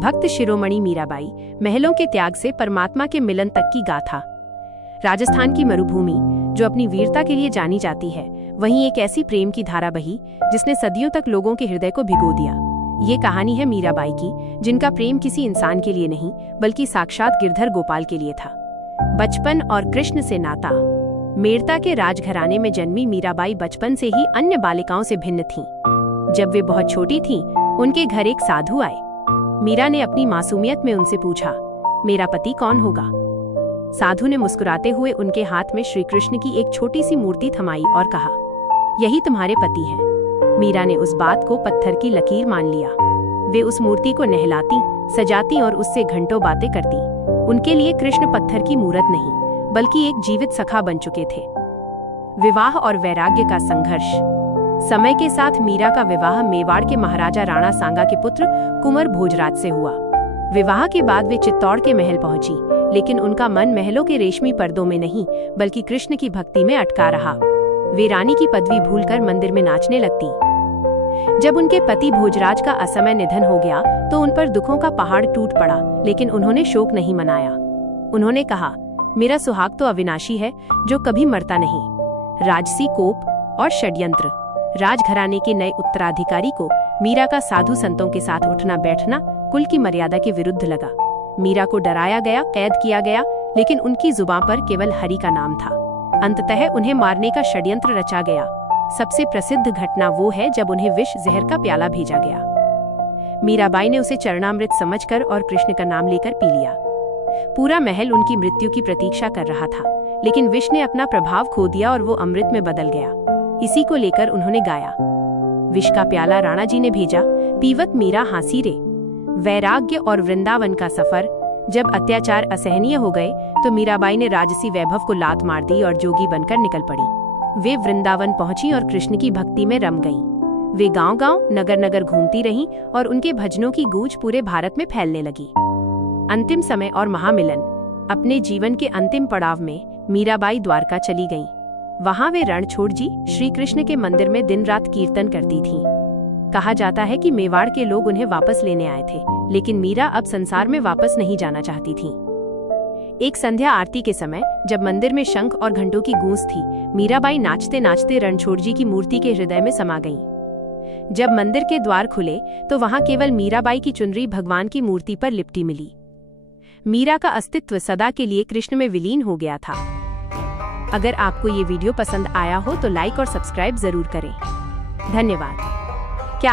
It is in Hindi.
भक्त शिरोमणि मीराबाई, महलों के त्याग से परमात्मा के मिलन तक की गाथा। राजस्थान की मरुभूमि, जो अपनी वीरता के लिए जानी जाती है, वहीं एक ऐसी प्रेम की धारा बही जिसने सदियों तक लोगों के हृदय को भिगो दिया। ये कहानी है मीराबाई की, जिनका प्रेम किसी इंसान के लिए नहीं बल्कि साक्षात गिरधर गोपाल के लिए था। बचपन और कृष्ण से नाता। मेड़ता के राजघराने में जन्मी मीराबाई बचपन से ही अन्य बालिकाओं से भिन्न थीं। जब वे बहुत छोटी थीं, उनके घर एक साधु आए। मीरा ने अपनी मासूमियत में उनसे पूछा, मेरा पति कौन होगा? साधु ने मुस्कुराते हुए उनके हाथ में श्री कृष्ण की एक छोटी सी मूर्ति थमाई और कहा, यही तुम्हारे पति हैं। मीरा ने उस बात को पत्थर की लकीर मान लिया। वे उस मूर्ति को नहलाती, सजाती और उससे घंटों बातें करती। उनके लिए कृष्ण पत्थर की मूर्त नहीं बल्कि एक जीवित सखा बन चुके थे। विवाह और वैराग्य का संघर्ष। समय के साथ मीरा का विवाह मेवाड़ के महाराजा राणा सांगा के पुत्र कुंवर भोजराज से हुआ। विवाह के बाद वे चित्तौड़ के महल पहुंची, लेकिन उनका मन महलों के रेशमी पर्दों में नहीं बल्कि कृष्ण की भक्ति में अटका रहा। वे रानी की पदवी भूलकर मंदिर में नाचने लगती। जब उनके पति भोजराज का असमय निधन हो गया तो उन पर दुखों का पहाड़ टूट पड़ा, लेकिन उन्होंने शोक नहीं मनाया। उन्होंने कहा, मेरा सुहाग तो अविनाशी है जो कभी मरता नहीं। राजसी कोप और षड्यंत्र। राजघराने के नए उत्तराधिकारी को मीरा का साधु संतों के साथ उठना बैठना कुल की मर्यादा के विरुद्ध लगा। मीरा को डराया गया, कैद किया गया, लेकिन उनकी जुबान पर केवल हरि का नाम था। अंततः उन्हें मारने का षड्यंत्र रचा गया। सबसे प्रसिद्ध घटना वो है जब उन्हें विष जहर का प्याला भेजा गया। मीराबाई ने उसे चरणामृत समझकर और कृष्ण का नाम लेकर पी लिया। पूरा महल उनकी मृत्यु की प्रतीक्षा कर रहा था, लेकिन विष ने अपना प्रभाव खो दिया और वो अमृत में बदल गया। इसी को लेकर उन्होंने गाया, विष का प्याला राणा जी ने भेजा, पीवत मीरा हाँसी रे। वैराग्य और वृंदावन का सफर। जब अत्याचार असहनीय हो गए तो मीराबाई ने राजसी वैभव को लात मार दी और जोगी बनकर निकल पड़ी। वे वृंदावन पहुंची और कृष्ण की भक्ति में रम गईं। वे गांव-गांव, नगर-नगर घूमती रहीं और उनके भजनों की गूंज पूरे भारत में फैलने लगी। अंतिम समय और महामिलन। अपने जीवन के अंतिम पड़ाव में मीराबाई द्वारका चली गईं। वहां वे रणछोड़ जी श्री कृष्ण के मंदिर में दिन रात कीर्तन करती थीं। कहा जाता है कि मेवाड़ के लोग उन्हें वापस लेने आए थे, लेकिन मीरा अब संसार में वापस नहीं जाना चाहती थीं। एक संध्या आरती के समय जब मंदिर में शंख और घंटों की गूंज थी, मीराबाई नाचते नाचते रणछोड़ जी की मूर्ति के हृदय में समा गईं। जब मंदिर के द्वार खुले तो वहां केवल मीराबाई की चुनरी भगवान की मूर्ति पर लिपटी मिली। मीरा का अस्तित्व सदा के लिए कृष्ण में विलीन हो गया था। अगर आपको ये वीडियो पसंद आया हो तो लाइक और सब्सक्राइब जरूर करें। धन्यवाद। क्या